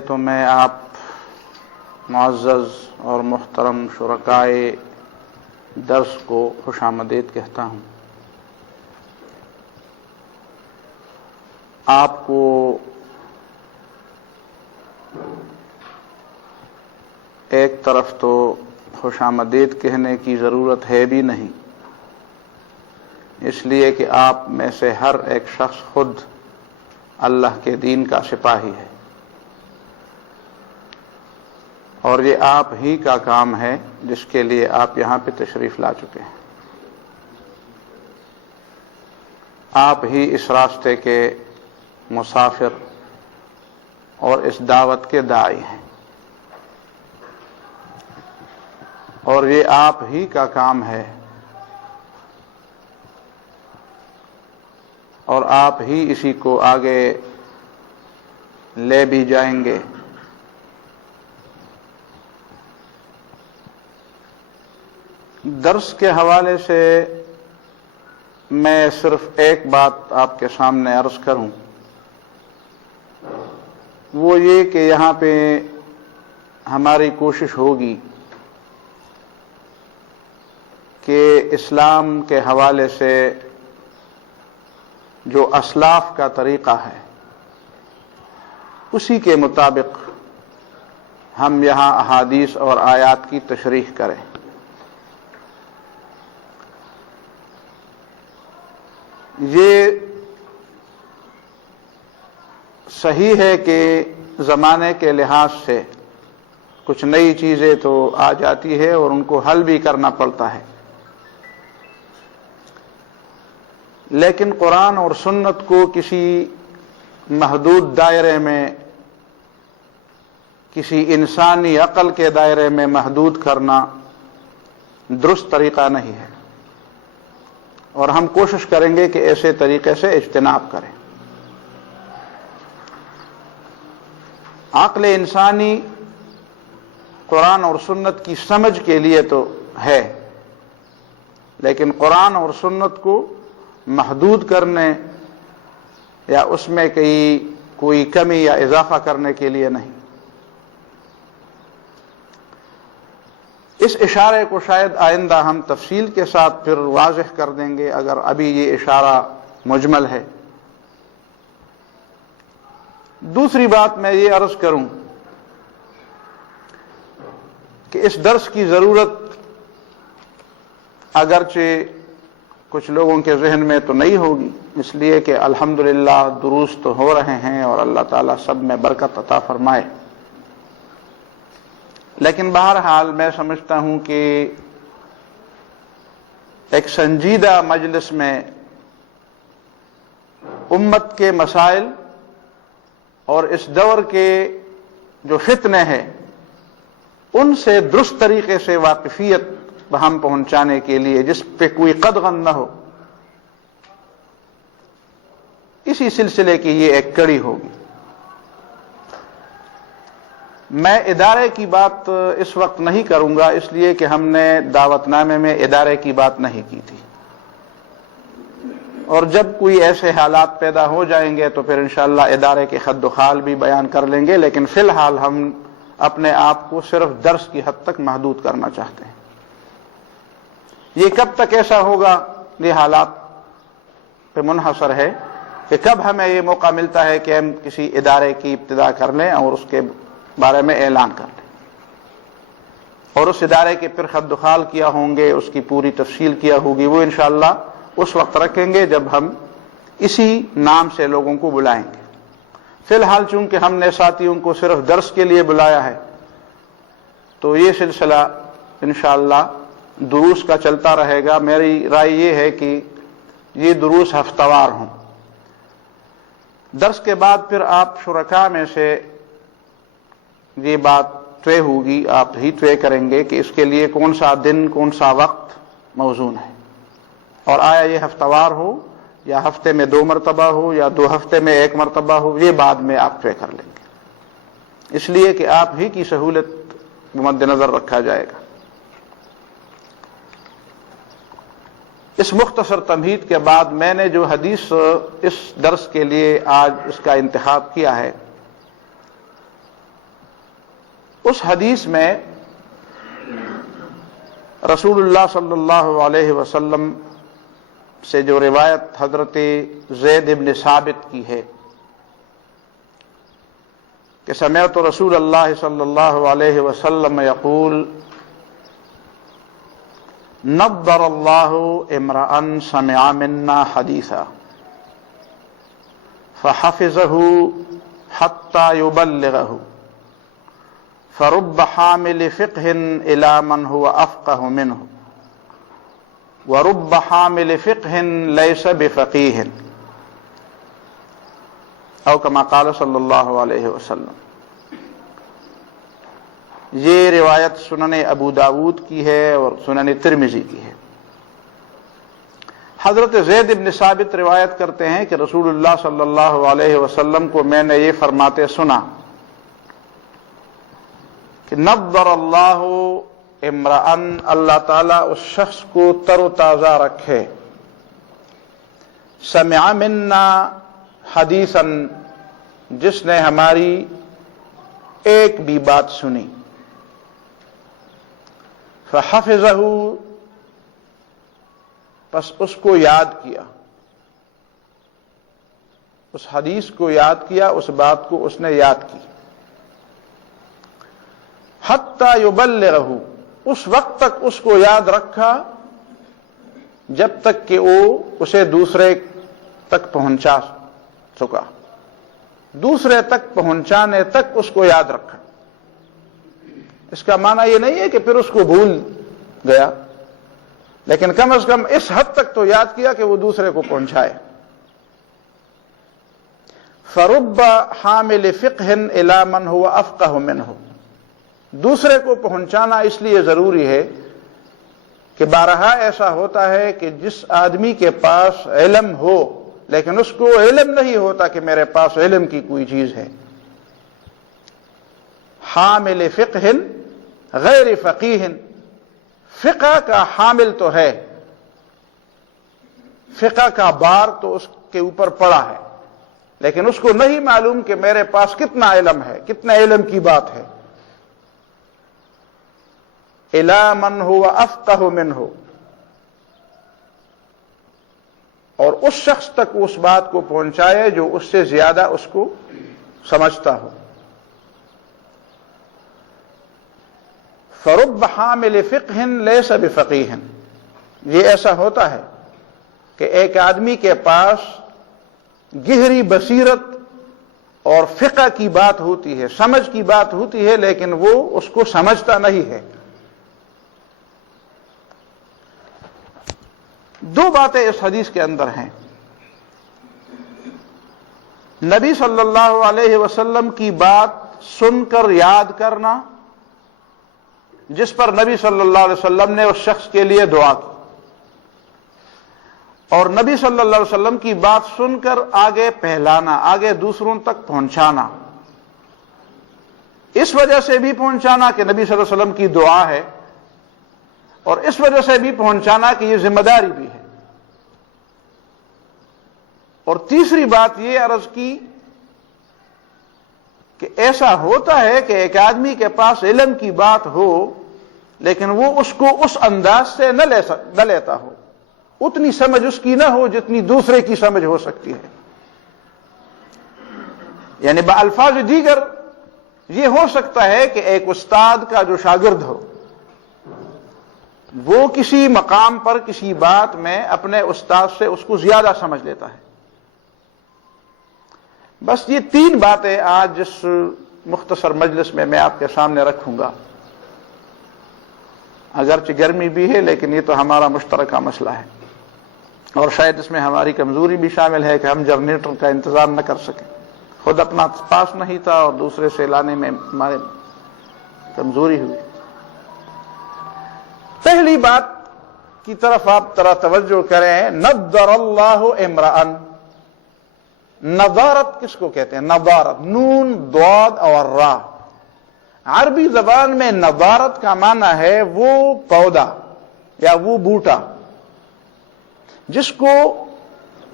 تو میں آپ معزز اور محترم شرکائے درس کو خوش آمدید کہتا ہوں۔ آپ کو ایک طرف تو خوش آمدید کہنے کی ضرورت ہے بھی نہیں، اس لیے کہ آپ میں سے ہر ایک شخص خود اللہ کے دین کا سپاہی ہے، اور یہ آپ ہی کا کام ہے جس کے لیے آپ یہاں پہ تشریف لا چکے ہیں۔ آپ ہی اس راستے کے مسافر اور اس دعوت کے داعی ہیں، اور یہ آپ ہی کا کام ہے اور آپ ہی اسی کو آگے لے بھی جائیں گے۔ درس کے حوالے سے میں صرف ایک بات آپ کے سامنے عرض کروں، وہ یہ کہ یہاں پہ ہماری کوشش ہوگی کہ اسلام کے حوالے سے جو اسلاف کا طریقہ ہے اسی کے مطابق ہم یہاں احادیث اور آیات کی تشریح کریں۔ یہ صحیح ہے کہ زمانے کے لحاظ سے کچھ نئی چیزیں تو آ جاتی ہے اور ان کو حل بھی کرنا پڑتا ہے، لیکن قرآن اور سنت کو کسی محدود دائرے میں، کسی انسانی عقل کے دائرے میں محدود کرنا درست طریقہ نہیں ہے، اور ہم کوشش کریں گے کہ ایسے طریقے سے اجتناب کریں۔ عقل انسانی قرآن اور سنت کی سمجھ کے لیے تو ہے، لیکن قرآن اور سنت کو محدود کرنے یا اس میں کوئی کمی یا اضافہ کرنے کے لیے نہیں۔ اس اشارے کو شاید آئندہ ہم تفصیل کے ساتھ پھر واضح کر دیں گے، اگر ابھی یہ اشارہ مجمل ہے۔ دوسری بات میں یہ عرض کروں کہ اس درس کی ضرورت اگرچہ کچھ لوگوں کے ذہن میں تو نہیں ہوگی، اس لیے کہ الحمدللہ دروس تو ہو رہے ہیں اور اللہ تعالیٰ سب میں برکت عطا فرمائے، لیکن بہرحال میں سمجھتا ہوں کہ ایک سنجیدہ مجلس میں امت کے مسائل اور اس دور کے جو فتنے ہیں ان سے درست طریقے سے واقفیت ہم پہنچانے کے لیے، جس پہ کوئی قدغن نہ ہو، اسی سلسلے کی یہ ایک کڑی ہوگی۔ میں ادارے کی بات اس وقت نہیں کروں گا، اس لیے کہ ہم نے دعوت نامے میں ادارے کی بات نہیں کی تھی، اور جب کوئی ایسے حالات پیدا ہو جائیں گے تو پھر انشاءاللہ ادارے کے خد و خال بھی بیان کر لیں گے، لیکن فی الحال ہم اپنے آپ کو صرف درس کی حد تک محدود کرنا چاہتے ہیں۔ یہ کب تک ایسا ہوگا یہ حالات پہ منحصر ہے کہ کب ہمیں یہ موقع ملتا ہے کہ ہم کسی ادارے کی ابتدا کر لیں اور اس کے بارے میں اعلان کر لیں، اور اس ادارے کے پھر خد و خال کیا ہوں گے، اس کی پوری تفصیل کیا ہوگی، وہ انشاءاللہ اس وقت رکھیں گے جب ہم اسی نام سے لوگوں کو بلائیں گے۔ فی الحال چونکہ ہم نے ساتھیوں کو صرف درس کے لیے بلایا ہے تو یہ سلسلہ انشاءاللہ دروس کا چلتا رہے گا۔ میری رائے یہ ہے کہ یہ دروس ہفتہ وار ہوں۔ درس کے بعد پھر آپ شرکاء میں سے یہ بات طے ہوگی، آپ ہی طے کریں گے کہ اس کے لیے کون سا دن، کون سا وقت موزون ہے، اور آیا یہ ہفتہ وار ہو یا ہفتے میں 2 مرتبہ ہو یا 2 ہفتے میں 1 مرتبہ ہو، یہ بعد میں آپ طے کر لیں گے، اس لیے کہ آپ ہی کی سہولت مد نظر رکھا جائے گا۔ اس مختصر تمہید کے بعد میں نے جو حدیث اس درس کے لیے آج اس کا انتخاب کیا ہے اس حدیث میں رسول اللہ صلی اللہ علیہ وسلم سے جو روایت حضرت زید بن ثابت کی ہے کہ سمعت رسول اللہ صلی اللہ علیہ وسلم یقول نضر اللہ امرأ سمع منا حدیثا فحفظه حتى يبلغه فرب حامل فقه إلى من هو أفقه منه ورب حامل فقه ليس بفقيه او كما قال صلی اللہ علیہ وسلم۔ یہ روایت سنن ابو داود کی ہے اور سنن ترمذی کی ہے۔ حضرت زید بن ثابت روایت کرتے ہیں کہ رسول اللہ صلی اللہ علیہ وسلم کو میں نے یہ فرماتے سنا کہ نضر اللہ امرأن، اللہ تعالیٰ اس شخص کو تر و تازہ رکھے، سمع منا حدیثا، جس نے ہماری ایک بھی بات سنی، فحفظہ، پس اس کو یاد کیا، اس حدیث کو یاد کیا، اس بات کو اس نے یاد کی، حتی یبلغہ، اس وقت تک اس کو یاد رکھا جب تک کہ وہ اسے دوسرے تک پہنچا چکا، دوسرے تک پہنچانے تک اس کو یاد رکھا۔ اس کا معنی یہ نہیں ہے کہ پھر اس کو بھول گیا، لیکن کم از کم اس حد تک تو یاد کیا کہ وہ دوسرے کو پہنچائے۔ فرب حامل فقہ الی من هو افقہ منہ، دوسرے کو پہنچانا اس لیے ضروری ہے کہ بارہا ایسا ہوتا ہے کہ جس آدمی کے پاس علم ہو لیکن اس کو علم نہیں ہوتا کہ میرے پاس علم کی کوئی چیز ہے۔ حامل فقہ غیر فقیہ، فقہ کا حامل تو ہے، فقہ کا بار تو اس کے اوپر پڑا ہے، لیکن اس کو نہیں معلوم کہ میرے پاس کتنا علم ہے، کتنا علم کی بات ہے۔ الی من هو افقہ منہ، اور اس شخص تک اس بات کو پہنچائے جو اس سے زیادہ اس کو سمجھتا ہو۔ فرب حامل فقہ لیس بفقیہ، یہ ایسا ہوتا ہے کہ ایک آدمی کے پاس گہری بصیرت اور فقہ کی بات ہوتی ہے، سمجھ کی بات ہوتی ہے، لیکن وہ اس کو سمجھتا نہیں ہے۔ دو باتیں اس حدیث کے اندر ہیں۔ نبی صلی اللہ علیہ وسلم کی بات سن کر یاد کرنا، جس پر نبی صلی اللہ علیہ وسلم نے اس شخص کے لیے دعا کی، اور نبی صلی اللہ علیہ وسلم کی بات سن کر آگے پھیلانا، آگے دوسروں تک پہنچانا، اس وجہ سے بھی پہنچانا کہ نبی صلی اللہ علیہ وسلم کی دعا ہے، اور اس وجہ سے بھی پہنچانا کہ یہ ذمہ داری بھی ہے۔ اور تیسری بات یہ عرض کی کہ ایسا ہوتا ہے کہ ایک آدمی کے پاس علم کی بات ہو لیکن وہ اس کو اس انداز سے نہ لیتا ہو، اتنی سمجھ اس کی نہ ہو جتنی دوسرے کی سمجھ ہو سکتی ہے۔ یعنی بالفاظ دیگر یہ ہو سکتا ہے کہ ایک استاد کا جو شاگرد ہو، وہ کسی مقام پر کسی بات میں اپنے استاد سے اس کو زیادہ سمجھ لیتا ہے۔ بس یہ تین باتیں آج جس مختصر مجلس میں آپ کے سامنے رکھوں گا، اگرچہ گرمی بھی ہے لیکن یہ تو ہمارا مشترکہ مسئلہ ہے، اور شاید اس میں ہماری کمزوری بھی شامل ہے کہ ہم جنریٹر کا انتظام نہ کر سکیں، خود اپنا پاس نہیں تھا اور دوسرے سے لانے میں ہمارے کمزوری ہوئی۔ پہلی بات کی طرف آپ ذرا توجہ کریں، نضر اللہ امرأن، نضارت کس کو کہتے ہیں؟ نضارت، نون ضاد اور را۔ عربی زبان میں نضارت کا معنی ہے وہ پودا یا وہ بوٹا جس کو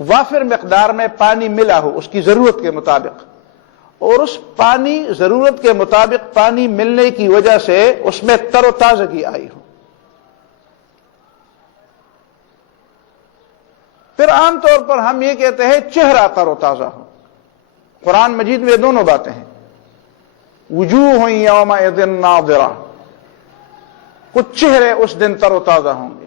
وافر مقدار میں پانی ملا ہو اس کی ضرورت کے مطابق، اور اس پانی ضرورت کے مطابق پانی ملنے کی وجہ سے اس میں تر و تازگی آئی ہو. پھر عام طور پر ہم یہ کہتے ہیں چہرہ تر و تازہ ہو. قرآن مجید میں دونوں باتیں ہیں. وجوہ یومئذ ناظرہ، کچھ چہرے اس دن تر و تازہ ہوں گے،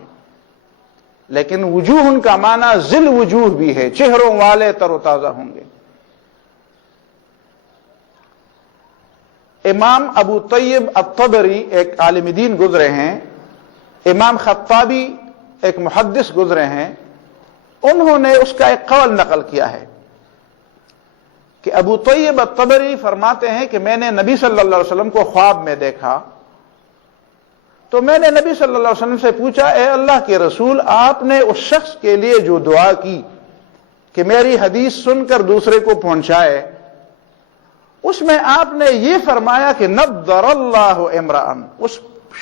لیکن وجوہ کا معنی ذل وجوہ بھی ہے، چہروں والے تر و تازہ ہوں گے. امام ابو طیب الطبری ایک عالم دین گزرے ہیں، امام خطابی ایک محدث گزرے ہیں، انہوں نے اس کا ایک قول نقل کیا ہے کہ ابو طیب الطبری فرماتے ہیں کہ میں نے نبی صلی اللہ علیہ وسلم کو خواب میں دیکھا، تو میں نے نبی صلی اللہ علیہ وسلم سے پوچھا، اے اللہ کے رسول، آپ نے اس شخص کے لیے جو دعا کی کہ میری حدیث سن کر دوسرے کو پہنچائے، اس میں آپ نے یہ فرمایا کہ نضر اللہ امرأن، اس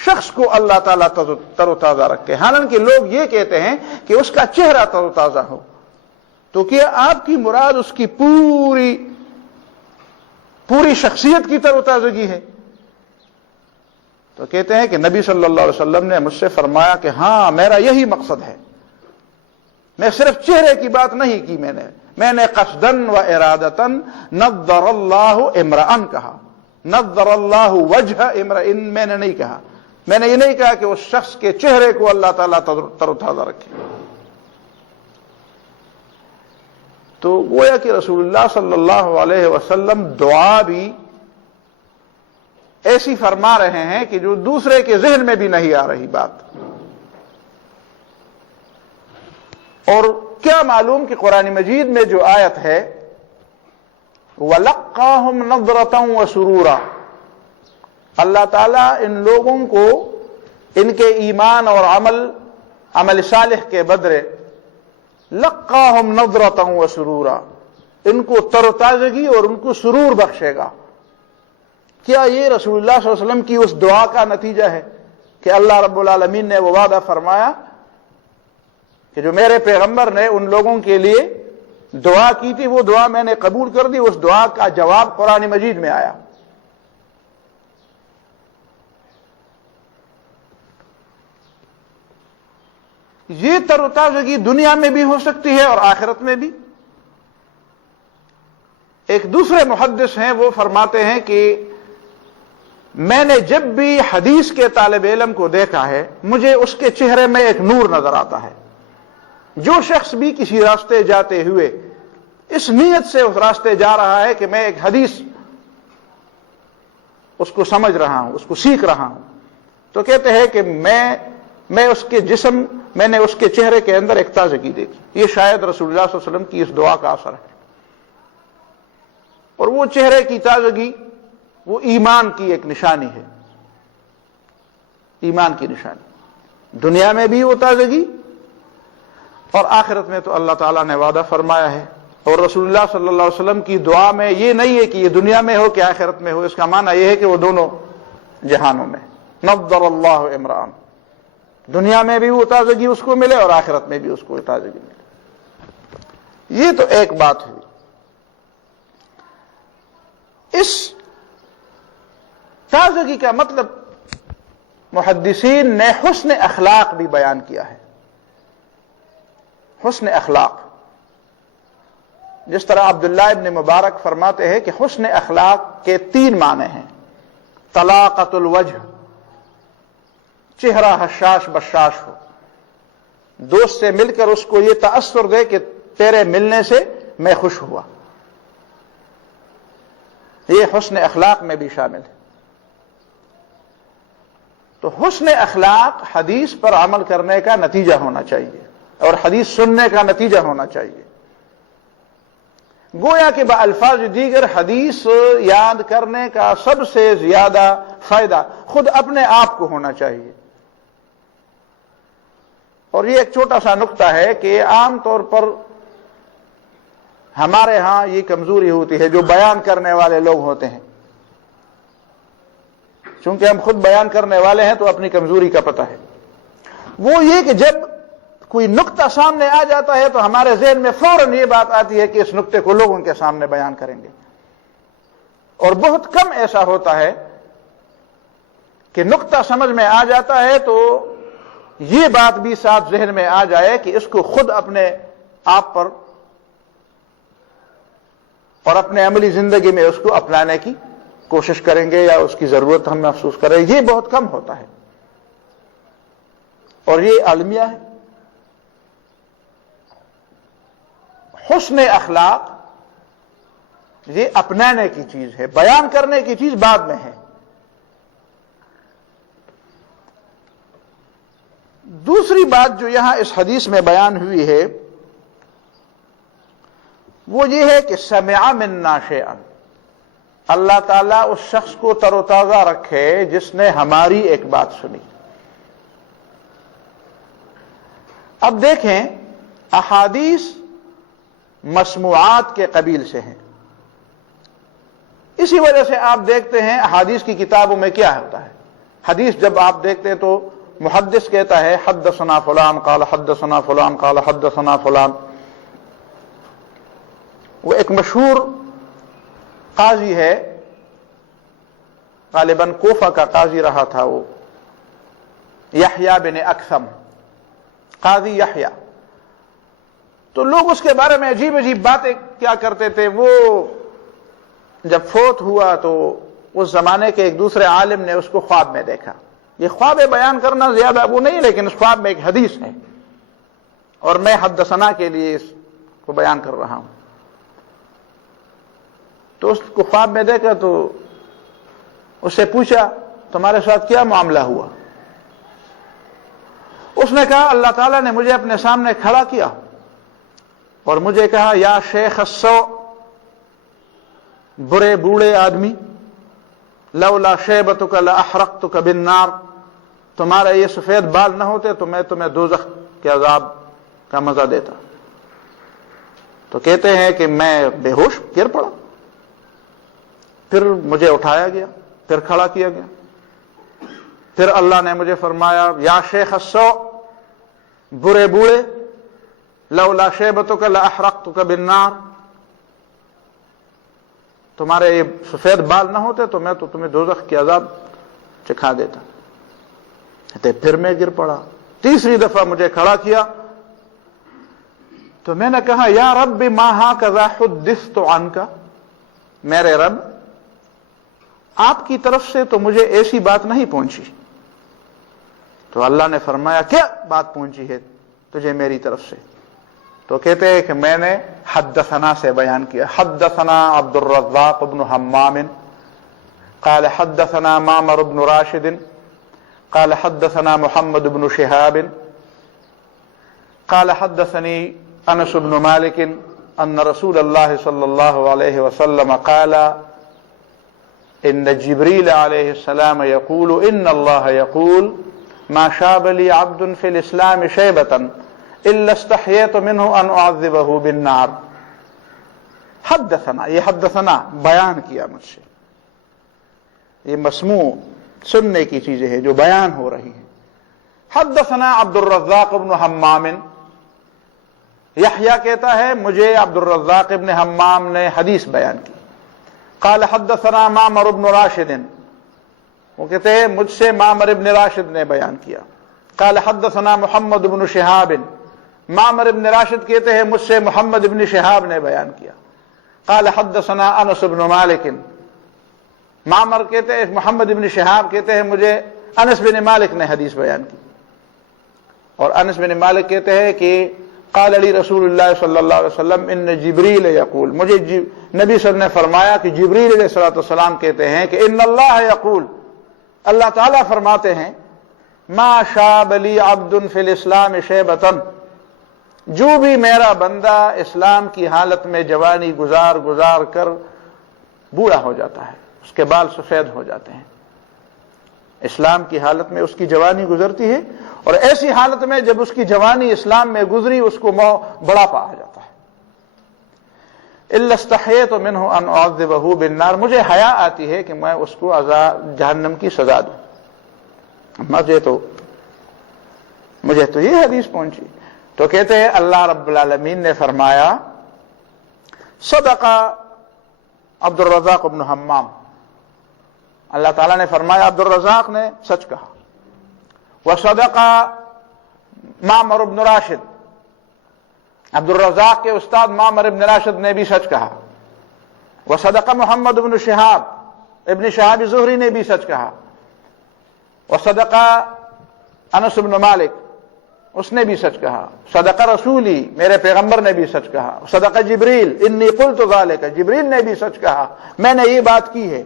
شخص کو اللہ تعالیٰ تر و تازہ رکھے. حالانکہ لوگ یہ کہتے ہیں کہ اس کا چہرہ تر و تازہ ہو، تو کیا آپ کی مراد اس کی پوری شخصیت کی تر و تازگی ہے؟ تو کہتے ہیں کہ نبی صلی اللہ علیہ وسلم نے مجھ سے فرمایا کہ ہاں میرا یہی مقصد ہے، میں صرف چہرے کی بات نہیں کی، میں نے قصدن و ارادتن نضر اللہ امرأن کہا، نضر اللہ وجہ امرئن میں نے نہیں کہا. میں نے یہ نہیں کہا کہ اس شخص کے چہرے کو اللہ تعالیٰ تر و تازہ رکھے. تو گویا کہ رسول اللہ صلی اللہ علیہ وسلم دعا بھی ایسی فرما رہے ہیں کہ جو دوسرے کے ذہن میں بھی نہیں آ رہی بات. اور کیا معلوم کہ قرآن مجید میں جو آیت ہے وَلَقَّاهُمْ نَضْرَةً وَسُرُورًا، اللہ تعالیٰ ان لوگوں کو ان کے ایمان اور عمل صالح کے بدلے لَقَّاهُمْ نَضْرَةً وَسُرُورًا، ان کو تر و تازگی اور ان کو سرور بخشے گا. کیا یہ رسول اللہ صلی اللہ علیہ وسلم کی اس دعا کا نتیجہ ہے کہ اللہ رب العالمین نے وہ وعدہ فرمایا کہ جو میرے پیغمبر نے ان لوگوں کے لیے دعا کی تھی وہ دعا میں نے قبول کر دی، اس دعا کا جواب قرآن مجید میں آیا. یہ تر و تازگی دنیا میں بھی ہو سکتی ہے اور آخرت میں بھی. ایک دوسرے محدث ہیں، وہ فرماتے ہیں کہ میں نے جب بھی حدیث کے طالب علم کو دیکھا ہے مجھے اس کے چہرے میں ایک نور نظر آتا ہے. جو شخص بھی کسی راستے جاتے ہوئے اس نیت سے اس راستے جا رہا ہے کہ میں ایک حدیث اس کو سمجھ رہا ہوں، اس کو سیکھ رہا ہوں، تو کہتے ہیں کہ میں اس کے جسم، میں نے اس کے چہرے کے اندر ایک تازگی دیکھی. یہ شاید رسول اللہ صلی اللہ علیہ وسلم کی اس دعا کا اثر ہے. اور وہ چہرے کی تازگی وہ ایمان کی ایک نشانی ہے، ایمان کی نشانی. دنیا میں بھی وہ تازگی اور آخرت میں تو اللہ تعالیٰ نے وعدہ فرمایا ہے. اور رسول اللہ صلی اللہ علیہ وسلم کی دعا میں یہ نہیں ہے کہ یہ دنیا میں ہو کہ آخرت میں ہو، اس کا معنی یہ ہے کہ وہ دونوں جہانوں میں. نضر اللہ امرأن، دنیا میں بھی وہ تازگی اس کو ملے اور آخرت میں بھی اس کو تازگی ملے. یہ تو ایک بات ہے. اس تازگی کا مطلب محدثین نے حسن اخلاق بھی بیان کیا ہے. حسن اخلاق، جس طرح عبداللہ ابن مبارک فرماتے ہیں کہ حسن اخلاق کے 3 معنی ہیں. طلاقت الوجہ، چہرہ حشاش بشاش ہو، دوست سے مل کر اس کو یہ تاثر دے کہ تیرے ملنے سے میں خوش ہوا. یہ حسن اخلاق میں بھی شامل ہے. تو حسن اخلاق حدیث پر عمل کرنے کا نتیجہ ہونا چاہیے اور حدیث سننے کا نتیجہ ہونا چاہیے. گویا کہ بالفاظ دیگر حدیث یاد کرنے کا سب سے زیادہ فائدہ خود اپنے آپ کو ہونا چاہیے. اور یہ ایک چھوٹا سا نقطہ ہے کہ عام طور پر ہمارے ہاں یہ کمزوری ہوتی ہے جو بیان کرنے والے لوگ ہوتے ہیں. چونکہ ہم خود بیان کرنے والے ہیں تو اپنی کمزوری کا پتہ ہے. وہ یہ کہ جب کوئی نقطہ سامنے آ جاتا ہے تو ہمارے ذہن میں فوراً یہ بات آتی ہے کہ اس نقطے کو لوگوں کے سامنے بیان کریں گے. اور بہت کم ایسا ہوتا ہے کہ نقطہ سمجھ میں آ جاتا ہے تو یہ بات بھی ساتھ ذہن میں آ جائے کہ اس کو خود اپنے آپ پر اور اپنے عملی زندگی میں اس کو اپنانے کی کوشش کریں گے یا اس کی ضرورت ہم محسوس کریں. یہ بہت کم ہوتا ہے اور یہ عالمیہ ہے. حسن اخلاق یہ اپنانے کی چیز ہے، بیان کرنے کی چیز بعد میں ہے. دوسری بات جو یہاں اس حدیث میں بیان ہوئی ہے وہ یہ ہے کہ سمع منا شیئا، اللہ تعالیٰ اس شخص کو تر و تازہ رکھے جس نے ہماری ایک بات سنی. اب دیکھیں احادیث مسموعات کے قبیل سے ہیں، اسی وجہ سے آپ دیکھتے ہیں احادیث کی کتابوں میں کیا ہوتا ہے. حدیث جب آپ دیکھتے ہیں تو محدث کہتا ہے حدثنا فلان قال حدثنا فلان قال حدثنا فلان. وہ ایک مشہور قاضی ہے، غالباً کوفہ کا قاضی رہا تھا، وہ یحییٰ بن اکثم، قاضی یحییٰ. تو لوگ اس کے بارے میں عجیب عجیب باتیں کیا کرتے تھے. وہ جب فوت ہوا تو اس زمانے کے ایک دوسرے عالم نے اس کو خواب میں دیکھا. یہ خواب بیان کرنا زیادہ وہ نہیں، لیکن اس خواب میں ایک حدیث ہے اور میں حدثنا کے لیے اس کو بیان کر رہا ہوں. تو اس کو خواب میں دیکھا تو اس سے پوچھا تمہارے ساتھ کیا معاملہ ہوا؟ اس نے کہا اللہ تعالیٰ نے مجھے اپنے سامنے کھڑا کیا اور مجھے کہا یا شیخ السوء، برے بوڑھے آدمی، لولا شیبتک لاحرقتک بالنار، تمہارے یہ سفید بال نہ ہوتے تو میں تمہیں دوزخ کے عذاب کا مزہ دیتا. تو کہتے ہیں کہ میں بے ہوش گر پڑا، پھر مجھے اٹھایا گیا، پھر کھڑا کیا گیا، پھر اللہ نے مجھے فرمایا یا شیخ السوء، برے بوڑھے، لولا شیبتک لاحرقتک بالنار، تمہارے یہ سفید بال نہ ہوتے تو میں تو تمہیں دوزخ کی عذاب چکھا دیتا. پھر میں گر پڑا. تیسری دفعہ مجھے کھڑا کیا تو میں نے کہا یا رب ما ھکذا حدثت عنک، میرے رب آپ کی طرف سے تو مجھے ایسی بات نہیں پہنچی. تو اللہ نے فرمایا کیا بات پہنچی ہے تجھے میری طرف سے؟ تو کہتے ہیں کہ میں نے حدثنا سے بیان کیا. حدثنا عبد الرزاق بن حمام قال حدثنا معمر بن راشد قال حدثنا محمد بن شهاب قال حدثني انس بن مالك ان رسول الله صلى الله عليه وسلم قال ان جبريل عليه السلام يقول ان الله يقول ما شاب لي عبد في الاسلام شيبة الا استحييت منه ان اعذبه بالنار. حدثنا، یہ حدثنا بیان کیا مجھ سے، یہ مسموع سننے کی چیزیں ہیں جو بیان ہو رہی ہیں. حدثنا عبد الرزاق بن حمام، یحییٰ کہتا ہے مجھے عبد الرزاق ابن حمام نے حدیث بیان کی. قال حدثنا معمر بن راشد، وہ کہتے ہیں مجھ سے معمر ابن راشد نے بیان کیا. قال حدثنا محمد بن شہاب، معمر ابن راشد کہتے ہیں مجھ سے محمد ابن شہاب نے بیان کیا. قال حدثنا انس بن مالک، معمر کہتے ہیں محمد ابن شہاب کہتے ہیں مجھے انس بن مالک نے حدیث بیان کی. اور انس بن مالک کہتے ہیں کہ قال علی رسول اللہ صلی اللہ علیہ وسلم ان جبریل یقول، مجھے نبی صلی اللہ علیہ وسلم نے فرمایا کہ جبریل علیہ السلام کہتے ہیں کہ ان اللہ یقول، اللہ تعالیٰ فرماتے ہیں ما شاب لی عبد فی الاسلام شیبۃ، جو بھی میرا بندہ اسلام کی حالت میں جوانی گزار گزار کر بوڑھا ہو جاتا ہے، اس کے بال سفید ہو جاتے ہیں، اسلام کی حالت میں اس کی جوانی گزرتی ہے، اور ایسی حالت میں جب اس کی جوانی اسلام میں گزری اس کو بڑھاپا آ جاتا ہے. الا استحییت منہ ان اعذبہ بالنار، مجھے حیا آتی ہے کہ میں اس کو جہنم کی سزا دوں. مجھے تو یہ حدیث پہنچی. تو کہتے ہیں اللہ رب العالمین نے فرمایا صدق عبد الرزاق ابن حمام. اللہ تعالیٰ نے فرمایا عبد الرزاق نے سچ کہا. وصدق معمر ابن راشد، عبد الرزاق کے استاد معمر ابن راشد نے بھی سچ کہا. وصدق محمد ابن شہاب، ابن شہاب زہری نے بھی سچ کہا. وصدق انس ابن مالک، اس نے بھی سچ کہا. صدق رسولی، میرے پیغمبر نے بھی سچ کہا. صدق جبریل انی قلت ذالک، جبریل نے بھی سچ کہا، میں نے یہ بات کی ہے.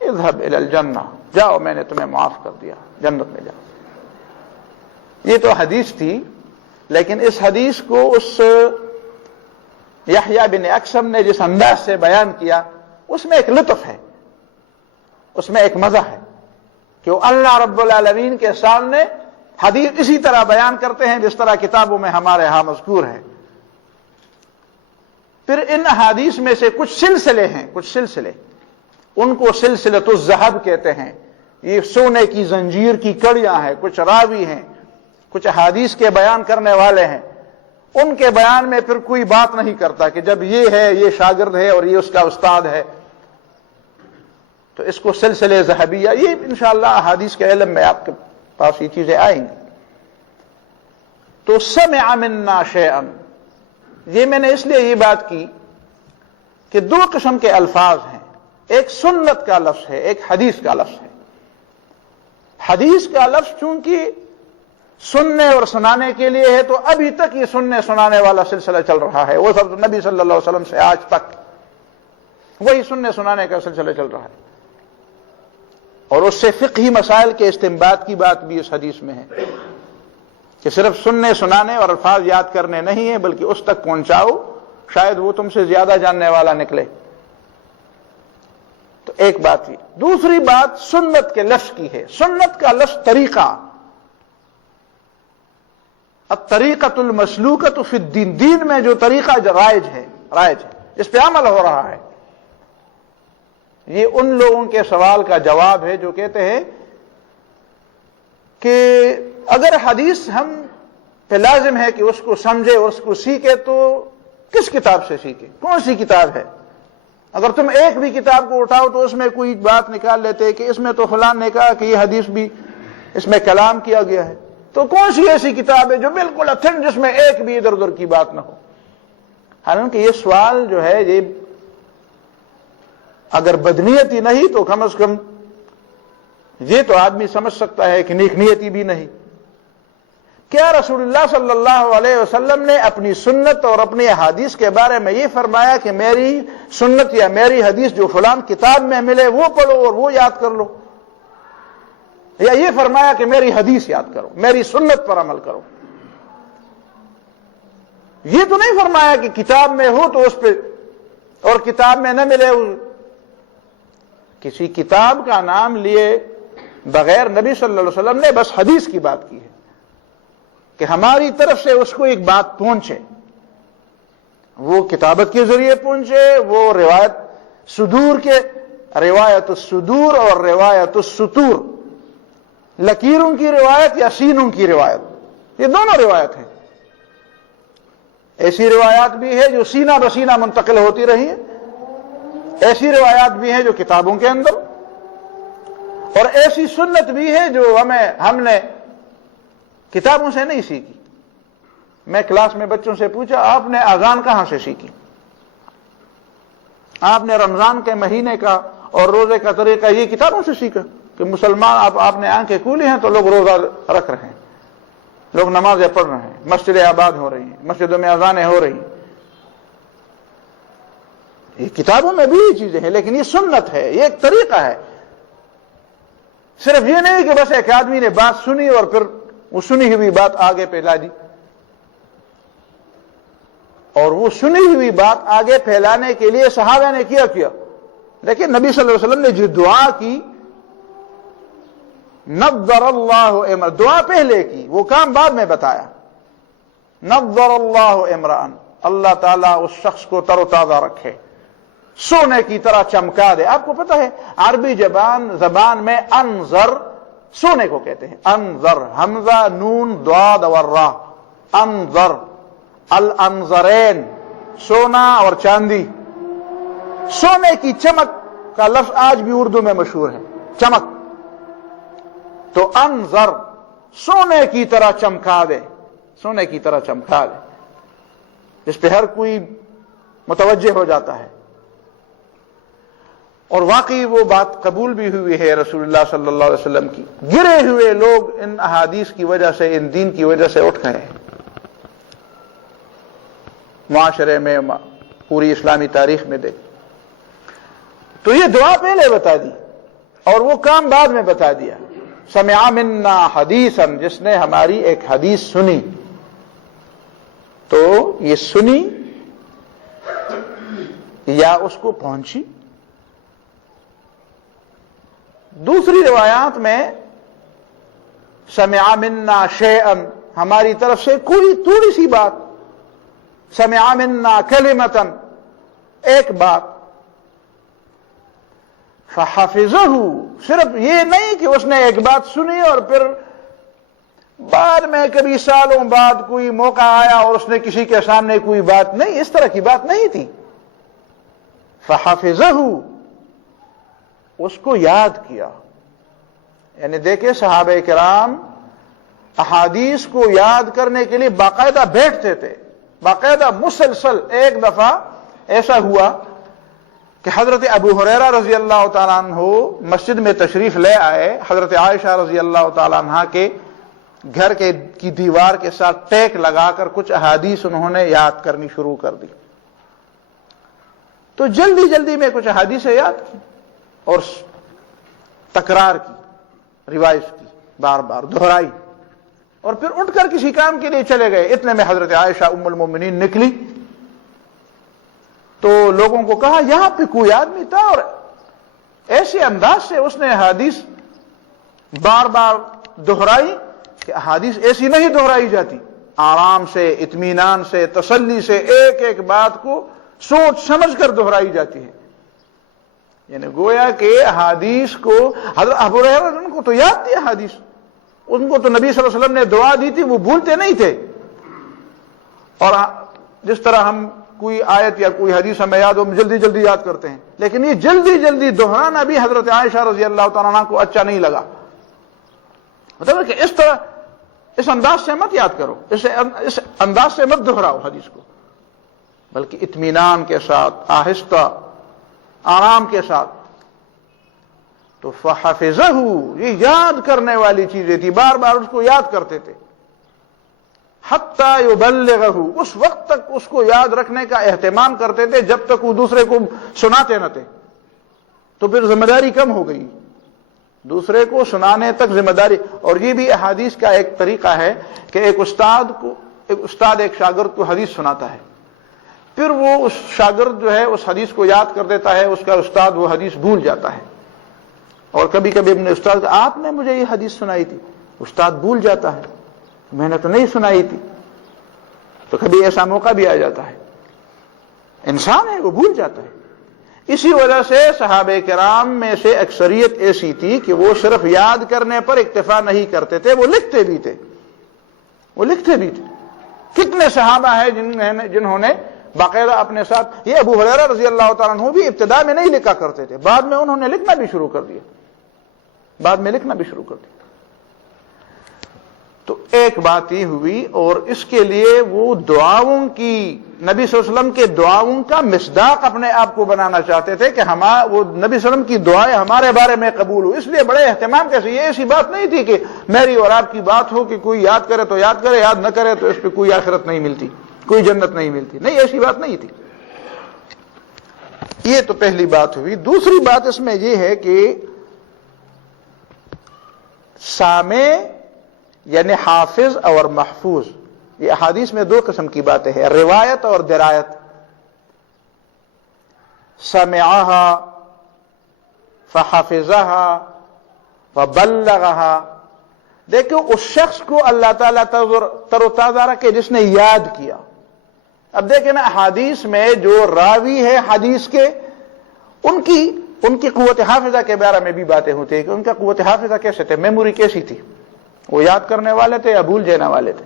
اذهب الى الجنہ، جاؤ میں نے تمہیں معاف کر دیا، جنت میں جاؤ. یہ تو حدیث تھی، لیکن اس حدیث کو اس یحییٰ بن اکثم نے جس انداز سے بیان کیا، اس میں ایک لطف ہے، اس میں ایک مزہ ہے کہ وہ اللہ رب العالمین کے سامنے حدیث اسی طرح بیان کرتے ہیں جس طرح کتابوں میں ہمارے ہاں مذکور ہے. پھر ان احادیث میں سے کچھ سلسلے ہیں، کچھ سلسلے، ان کو سلسلۃ الذہب کہتے ہیں. یہ سونے کی زنجیر کی کڑیاں ہیں. کچھ راوی ہیں، کچھ احادیث کے بیان کرنے والے ہیں، ان کے بیان میں پھر کوئی بات نہیں کرتا کہ جب یہ ہے، یہ شاگرد ہے اور یہ اس کا استاد ہے، تو اس کو سلسلے ذہبیہ. یہ انشاءاللہ احادیث کے علم میں آپ کے پاس یہ چیزیں آئیں گی. تو سمع منا شیئا، یہ میں نے اس لیے یہ بات کی کہ دو قسم کے الفاظ ہیں. ایک سنت کا لفظ ہے، ایک حدیث کا لفظ ہے. حدیث کا لفظ چونکہ سننے اور سنانے کے لیے ہے، تو ابھی تک یہ سننے سنانے والا سلسلہ چل رہا ہے. وہ سب نبی صلی اللہ علیہ وسلم سے آج تک وہی سننے سنانے کا سلسلہ چل رہا ہے. اور اس سے فقہی مسائل کے استنباط کی بات بھی اس حدیث میں ہے کہ صرف سننے سنانے اور الفاظ یاد کرنے نہیں ہیں، بلکہ اس تک پہنچاؤ، شاید وہ تم سے زیادہ جاننے والا نکلے. تو ایک بات یہ. دوسری بات سنت کے لفظ کی ہے. سنت کا لفظ طریقہ، الطریقۃ المسلوکۃ فی الدین، دین میں جو طریقہ رائج ہے، اس پہ عمل ہو رہا ہے. یہ ان لوگوں کے سوال کا جواب ہے جو کہتے ہیں کہ اگر حدیث ہم پہ لازم ہے کہ اس کو سمجھے اور اس کو سیکھے، تو کس کتاب سے سیکھے؟ کون سی کتاب ہے؟ اگر تم ایک بھی کتاب کو اٹھاؤ تو اس میں کوئی بات نکال لیتے کہ اس میں تو فلان نے کہا کہ یہ حدیث بھی اس میں کلام کیا گیا ہے. تو کون سی ایسی کتاب ہے جو بالکل اتھنٹ، جس میں ایک بھی ادھر ادھر کی بات نہ ہو؟ حالانکہ یہ سوال جو ہے، یہ اگر بدنیت ہی نہیں تو کم از کم یہ تو آدمی سمجھ سکتا ہے کہ نیک نیتی بھی نہیں. کیا رسول اللہ صلی اللہ علیہ وسلم نے اپنی سنت اور اپنی احادیث کے بارے میں یہ فرمایا کہ میری سنت یا میری حدیث جو فلان کتاب میں ملے وہ پڑھو اور وہ یاد کر لو؟ یا یہ فرمایا کہ میری حدیث یاد کرو، میری سنت پر عمل کرو؟ یہ تو نہیں فرمایا کہ کتاب میں ہو تو اس پہ، اور کتاب میں نہ ملے. کسی کتاب کا نام لیے بغیر نبی صلی اللہ علیہ وسلم نے بس حدیث کی بات کی ہے کہ ہماری طرف سے اس کو ایک بات پہنچے، وہ کتابت کے ذریعے پہنچے، وہ روایت صدور کے، روایت الصدور اور روایت السطور، لکیروں کی روایت یا سینوں کی روایت، یہ دونوں روایت ہیں. ایسی روایات بھی ہے جو سینہ بسینہ منتقل ہوتی رہی ہیں، ایسی روایات بھی ہیں جو کتابوں کے اندر، اور ایسی سنت بھی ہے جو ہم نے کتابوں سے نہیں سیکھی. میں کلاس میں بچوں سے پوچھا، آپ نے اذان کہاں سے سیکھی؟ آپ نے رمضان کے مہینے کا اور روزے کا طریقہ یہ کتابوں سے سیکھا کہ مسلمان آپ نے آنکھیں کھولی ہیں تو لوگ روزہ رکھ رہے ہیں، لوگ نمازیں پڑھ رہے ہیں، مسجدیں آباد ہو رہی ہیں، مسجدوں میں اذانیں ہو رہی ہیں. یہ کتابوں میں بھی یہ چیزیں ہیں، لیکن یہ سنت ہے، یہ ایک طریقہ ہے. صرف یہ نہیں کہ بس ایک آدمی نے بات سنی اور پھر وہ سنی ہوئی بات آگے پھیلا دی. اور وہ سنی ہوئی بات آگے پھیلانے کے لیے صحابہ نے کیا، لیکن نبی صلی اللہ علیہ وسلم نے جو دعا کی، نضر اللہ امرأ، دعا پہلے کی، وہ کام بعد میں بتایا. نضر اللہ امرأ، اللہ تعالیٰ اس شخص کو تر و تازہ رکھے، سونے کی طرح چمکا دے. آپ کو پتہ ہے عربی زبان میں انظر سونے کو کہتے ہیں. انظر، حمزہ نون ضاد اور را، انظر، الانظرین، سونا اور چاندی. سونے کی چمک کا لفظ آج بھی اردو میں مشہور ہے، چمک. تو انظر، سونے کی طرح چمکا دے، سونے کی طرح چمکا دے، جس پہ ہر کوئی متوجہ ہو جاتا ہے. اور واقعی وہ بات قبول بھی ہوئی ہے رسول اللہ صلی اللہ علیہ وسلم کی. گرے ہوئے لوگ ان احادیث کی وجہ سے، ان دین کی وجہ سے اٹھ گئے ہیں. معاشرے میں، پوری اسلامی تاریخ میں دیکھ. تو یہ دعا پہلے بتا دی اور وہ کام بعد میں بتا دیا. سمع منا حدیثا، جس نے ہماری ایک حدیث سنی. تو یہ سنی یا اس کو پہنچی. دوسری روایات میں سمع منا شیئا، ہماری طرف سے کوئی تھوڑی سی بات. سمع منا کلمتا، ایک بات. فحفظہ، صرف یہ نہیں کہ اس نے ایک بات سنی اور پھر بعد میں کبھی سالوں بعد کوئی موقع آیا اور اس نے کسی کے سامنے کوئی بات، نہیں، اس طرح کی بات نہیں تھی. فحفظہ، اس کو یاد کیا. یعنی دیکھیں صحابہ کرام احادیث کو یاد کرنے کے لیے باقاعدہ بیٹھتے تھے، باقاعدہ مسلسل. ایک دفعہ ایسا ہوا کہ حضرت ابو ہریرہ رضی اللہ تعالیٰ عنہ مسجد میں تشریف لے آئے. حضرت عائشہ رضی اللہ تعالیٰ عنہ کے گھر کی دیوار کے ساتھ ٹیک لگا کر کچھ احادیث انہوں نے یاد کرنی شروع کر دی. تو جلدی جلدی میں کچھ احادیث یاد کی اور تکرار کی، ریوائز کی، بار بار دہرائی، اور پھر اٹھ کر کسی کام کے لیے چلے گئے. اتنے میں حضرت عائشہ ام المومنین نکلی تو لوگوں کو کہا یہاں پہ کوئی آدمی تھا اور ایسے انداز سے اس نے احادیث بار بار دہرائی کہ احادیث ایسی نہیں دہرائی جاتی. آرام سے، اطمینان سے، تسلی سے ایک ایک بات کو سوچ سمجھ کر دہرائی جاتی ہے. یعنی گویا کہ احادیث کو حضرت ابو ہریرہ ان کو تو یاد تھی احادیث، ان کو تو نبی صلی اللہ علیہ وسلم نے دعا دی تھی، وہ بھولتے نہیں تھے. اور جس طرح ہم کوئی آیت یا کوئی حدیث ہمیں یاد ہو جلدی جلدی یاد کرتے ہیں، لیکن یہ جلدی جلدی دہرانا بھی حضرت عائشہ رضی اللہ تعالیٰ عنہ کو اچھا نہیں لگا. مطلب کہ اس طرح، اس انداز سے مت یاد کرو، اس انداز سے مت دہراؤ حدیث کو، بلکہ اطمینان کے ساتھ، آہستہ، آرام کے ساتھ. تو فحفظہ، یہ یاد کرنے والی چیزیں تھی، بار بار اس کو یاد کرتے تھے. حتی یبلغہ، اس وقت تک اس کو یاد رکھنے کا اہتمام کرتے تھے جب تک وہ دوسرے کو سناتے نہ تھے. تو پھر ذمہ داری کم ہو گئی، دوسرے کو سنانے تک ذمہ داری. اور یہ بھی احادیث کا ایک طریقہ ہے کہ ایک استاد ایک شاگرد کو حدیث سناتا ہے، پھر وہ اس شاگرد جو ہے اس حدیث کو یاد کر دیتا ہے، اس کا استاد وہ حدیث بھول جاتا ہے. اور کبھی کبھی اپنے استاد کو، آپ نے مجھے یہ حدیث سنائی تھی، استاد بھول جاتا ہے، میں نے تو نہیں سنائی تھی. تو کبھی ایسا موقع بھی آ جاتا ہے، انسان ہے وہ بھول جاتا ہے. اسی وجہ سے صحابہ کرام میں سے اکثریت ایسی تھی کہ وہ صرف یاد کرنے پر اکتفا نہیں کرتے تھے، وہ لکھتے بھی تھے. کتنے صحابہ ہیں جنہوں نے باقاعدہ اپنے ساتھ، یہ ابو ہریرہ رضی اللہ تعالیٰ عنہ بھی ابتدا میں نہیں لکھا کرتے تھے، بعد میں انہوں نے لکھنا بھی شروع کر دیا. تو ایک بات یہ ہوئی، اور اس کے لیے وہ دعاؤں کی، نبی صلی اللہ علیہ وسلم کے دعاؤں کا مصداق اپنے آپ کو بنانا چاہتے تھے کہ وہ نبی صلی اللہ علیہ وسلم کی دعائیں ہمارے بارے میں قبول ہو. اس لیے بڑے اہتمام کیسے، یہ ایسی بات نہیں تھی کہ میری اور آپ کی بات ہو کہ کوئی یاد کرے تو یاد کرے، یاد نہ کرے تو اس پہ کوئی آخرت نہیں ملتی، کوئی جنت نہیں ملتی. نہیں، ایسی بات نہیں تھی. یہ تو پہلی بات ہوئی. دوسری بات اس میں یہ ہے کہ سامع یعنی حافظ اور محفوظ، یہ احادیث میں دو قسم کی باتیں ہیں، روایت اور درایت. سمعها فحفظها فبلغها. دیکھو اس شخص کو اللہ تعالیٰ تر و تازہ رکھے جس نے یاد کیا. اب دیکھیں نا، حدیث میں جو راوی ہے حدیث کے، ان کی قوت حافظہ کے بارے میں بھی باتیں ہوتی ہیں کہ ان کا قوت حافظہ کیسے تھے، میموری کیسی تھی، وہ یاد کرنے والے تھے یا بھول جانے والے تھے.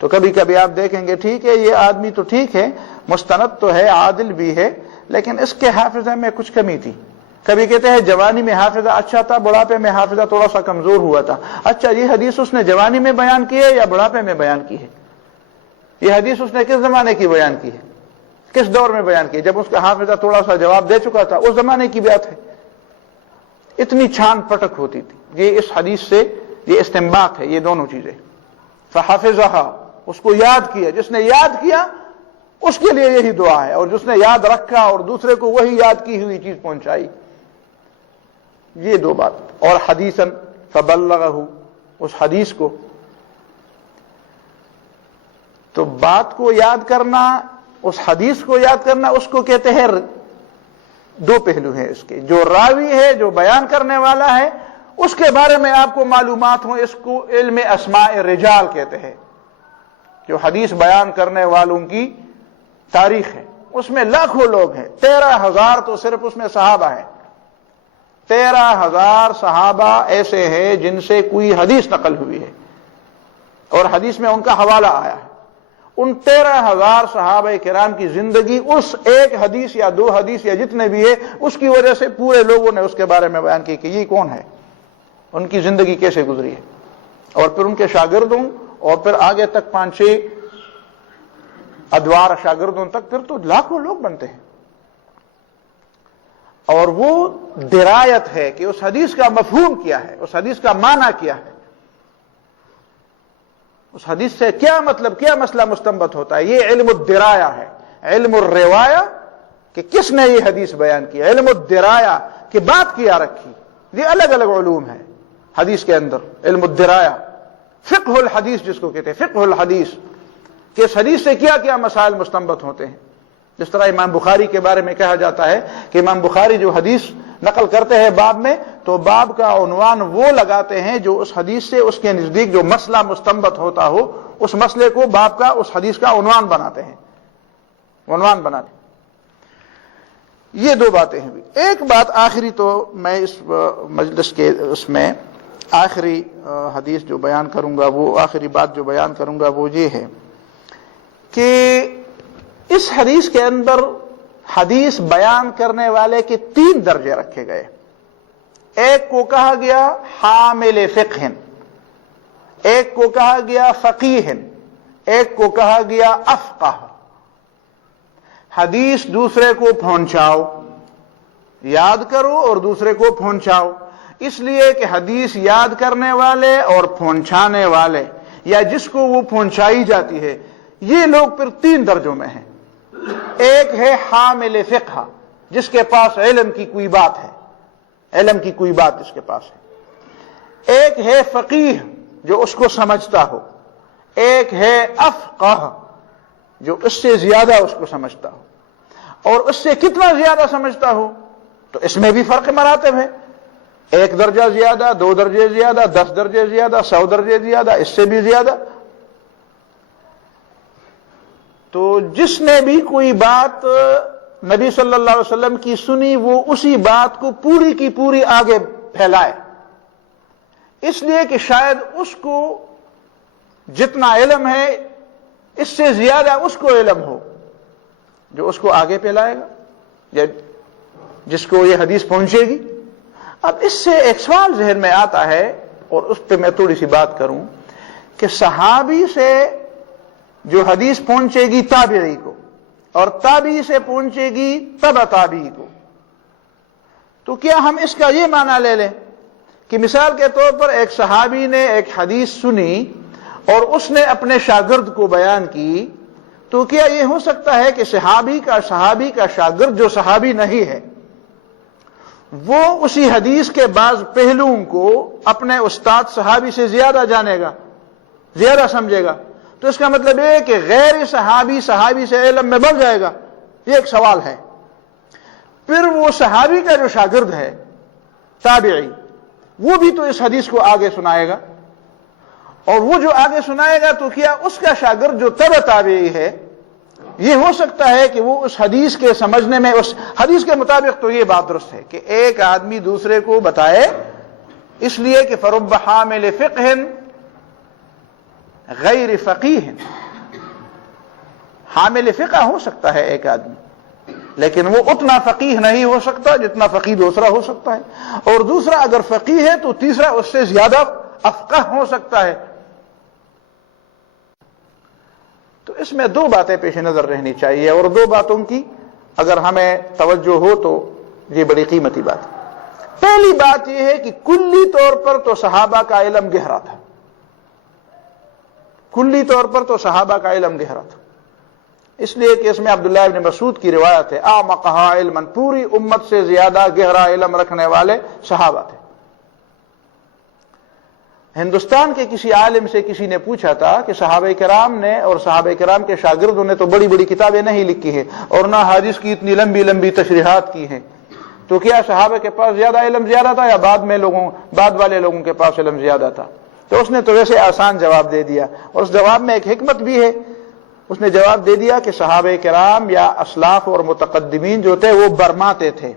تو کبھی کبھی آپ دیکھیں گے ٹھیک ہے یہ آدمی تو ٹھیک ہے، مستند تو ہے، عادل بھی ہے، لیکن اس کے حافظہ میں کچھ کمی تھی. کبھی کہتے ہیں جوانی میں حافظہ اچھا تھا، بڑھاپے میں حافظہ تھوڑا سا کمزور ہوا تھا. اچھا، یہ حدیث اس نے جوانی میں بیان کی ہے یا بڑھاپے میں بیان کی ہے؟ یہ حدیث اس نے کس زمانے کی بیان کی ہے، کس دور میں بیان کی ہے؟ جب اس کا حافظہ تھوڑا سا جواب دے چکا تھا، اس زمانے کی بات ہے. اتنی چھان پٹک ہوتی تھی. یہ اس حدیث سے یہ استنباط ہے، یہ دونوں چیزیں. فحفظھا، اس کو یاد کیا. جس نے یاد کیا اس کے لیے یہی دعا ہے، اور جس نے یاد رکھا اور دوسرے کو وہی یاد کی ہوئی چیز پہنچائی. یہ دو بات. اور حدیثاً فبلغہ، اس حدیث کو، تو بات کو یاد کرنا، اس حدیث کو یاد کرنا، اس کو کہتے ہیں، دو پہلو ہیں اس کے. جو راوی ہے، جو بیان کرنے والا ہے، اس کے بارے میں آپ کو معلومات ہوں، اس کو علم اسماء رجال کہتے ہیں. جو حدیث بیان کرنے والوں کی تاریخ ہے، اس میں لاکھوں لوگ ہیں. 13,000 تو صرف اس میں صحابہ ہیں. 13,000 صحابہ ایسے ہیں جن سے کوئی حدیث نقل ہوئی ہے اور حدیث میں ان کا حوالہ آیا ہے. ان 13,000 صحابہ کرام کی زندگی اس ایک حدیث یا دو حدیث یا جتنے بھی ہے، اس کی وجہ سے پورے لوگوں نے اس کے بارے میں بیان کی کہ یہ کون ہے، ان کی زندگی کیسے گزری ہے. اور پھر ان کے شاگردوں، اور پھر آگے تک 5-6 ادوار شاگردوں تک، پھر تو لاکھوں لوگ بنتے ہیں. اور وہ درایت ہے کہ اس حدیث کا مفہوم کیا ہے، اس حدیث کا معنی کیا ہے، اس حدیث سے کیا مطلب، کیا مسئلہ مستنبط ہوتا ہے. یہ علم الدرایا ہے. علم الروایا کہ کس نے یہ حدیث بیان کی، علم الدرایا کہ بات کیا رکھی. یہ الگ الگ علوم ہے حدیث کے اندر. علم الدرایا، فقہ الحدیث جس کو کہتے ہیں، فقہ الحدیث کہ اس حدیث سے کیا کیا مسائل مستنبط ہوتے ہیں. جس طرح امام بخاری کے بارے میں کہا جاتا ہے کہ امام بخاری جو حدیث نقل کرتے ہیں باب میں، تو باب کا عنوان وہ لگاتے ہیں جو اس حدیث سے اس کے نزدیک جو مسئلہ مستنبط ہوتا ہو، اس مسئلے کو باب کا، اس حدیث کا عنوان بناتے ہیں، عنوان بناتے ہیں. یہ دو باتیں ہیں. ایک بات آخری، تو میں اس مجلس کے اس میں آخری حدیث جو بیان کروں گا، وہ آخری بات جو بیان کروں گا وہ یہ ہے کہ اس حدیث کے اندر حدیث بیان کرنے والے کے 3 درجے رکھے گئے. ایک کو کہا گیا حامل فقہ، ایک کو کہا گیا فقیہ، ایک کو کہا گیا افقہ. حدیث دوسرے کو پہنچاؤ، یاد کرو اور دوسرے کو پہنچاؤ. اس لیے کہ حدیث یاد کرنے والے اور پہنچانے والے، یا جس کو وہ پہنچائی جاتی ہے، یہ لوگ پھر 3 درجوں میں ہیں. ایک ہے حامل فقہ، جس کے پاس علم کی کوئی بات ہے، علم کی کوئی بات اس کے پاس ہے. ایک ہے فقیہ، جو اس کو سمجھتا ہو. ایک ہے افقہ، جو اس سے زیادہ اس کو سمجھتا ہو. اور اس سے کتنا زیادہ سمجھتا ہو، تو اس میں بھی فرق مراتب ہے. 1 درجہ زیادہ، 2 درجے زیادہ، 10 درجے زیادہ، 100 درجے زیادہ، اس سے بھی زیادہ. تو جس نے بھی کوئی بات نبی صلی اللہ علیہ وسلم کی سنی، وہ اسی بات کو پوری کی پوری آگے پھیلائے. اس لیے کہ شاید اس کو جتنا علم ہے اس سے زیادہ اس کو علم ہو، جو اس کو آگے پھیلائے گا یا جس کو یہ حدیث پہنچے گی. اب اس سے ایک سوال ذہن میں آتا ہے، اور اس پہ میں تھوڑی سی بات کروں کہ صحابی سے جو حدیث پہنچے گی تابعی کو، اور تابعی سے پہنچے گی تبع تابعی کو، تو کیا ہم اس کا یہ معنی لے لیں کہ مثال کے طور پر ایک صحابی نے ایک حدیث سنی اور اس نے اپنے شاگرد کو بیان کی، تو کیا یہ ہو سکتا ہے کہ صحابی کا شاگرد جو صحابی نہیں ہے، وہ اسی حدیث کے بعض پہلوؤں کو اپنے استاد صحابی سے زیادہ جانے گا، زیادہ سمجھے گا؟ تو اس کا مطلب یہ کہ غیر صحابی صحابی سے علم میں بڑھ جائے گا. یہ ایک سوال ہے. پھر وہ صحابی کا جو شاگرد ہے تابعی، وہ بھی تو اس حدیث کو آگے سنائے گا، اور وہ جو آگے سنائے گا تو کیا اس کا شاگرد جو تبع تابعی ہے، یہ ہو سکتا ہے کہ وہ اس حدیث کے سمجھنے میں، اس حدیث کے مطابق تو یہ بات درست ہے کہ ایک آدمی دوسرے کو بتائے، اس لیے کہ فرب حامل فقہ غیر فقیہ، حامل فقہ ہو سکتا ہے ایک آدمی، لیکن وہ اتنا فقیہ نہیں ہو سکتا جتنا فقیہ دوسرا ہو سکتا ہے، اور دوسرا اگر فقیہ ہے تو تیسرا اس سے زیادہ افقہ ہو سکتا ہے۔ تو اس میں دو باتیں پیش نظر رہنی چاہیے، اور دو باتوں کی اگر ہمیں توجہ ہو تو یہ بڑی قیمتی بات ہے۔ پہلی بات یہ ہے کہ کلی طور پر تو صحابہ کا علم گہرا تھا، کلی طور پر تو صحابہ کا علم گہرا تھا، اس لیے کہ اس میں عبداللہ ابن مسعود کی روایت ہے، اعمقھا علما، پوری امت سے زیادہ گہرا علم رکھنے والے صحابہ تھے۔ ہندوستان کے کسی عالم سے کسی نے پوچھا تھا کہ صحابہ کرام نے اور صحابہ کرام کے شاگردوں نے تو بڑی بڑی کتابیں نہیں لکھی ہیں اور نہ حدیث کی اتنی لمبی لمبی تشریحات کی ہیں، تو کیا صحابہ کے پاس زیادہ علم زیادہ تھا یا بعد والے لوگوں کے پاس علم زیادہ تھا؟ تو اس نے تو ویسے آسان جواب دے دیا، اور اس جواب میں ایک حکمت بھی ہے۔ اس نے جواب دے دیا کہ صحابہ کرام یا اسلاف اور متقدمین جو تھے وہ برماتے تھے،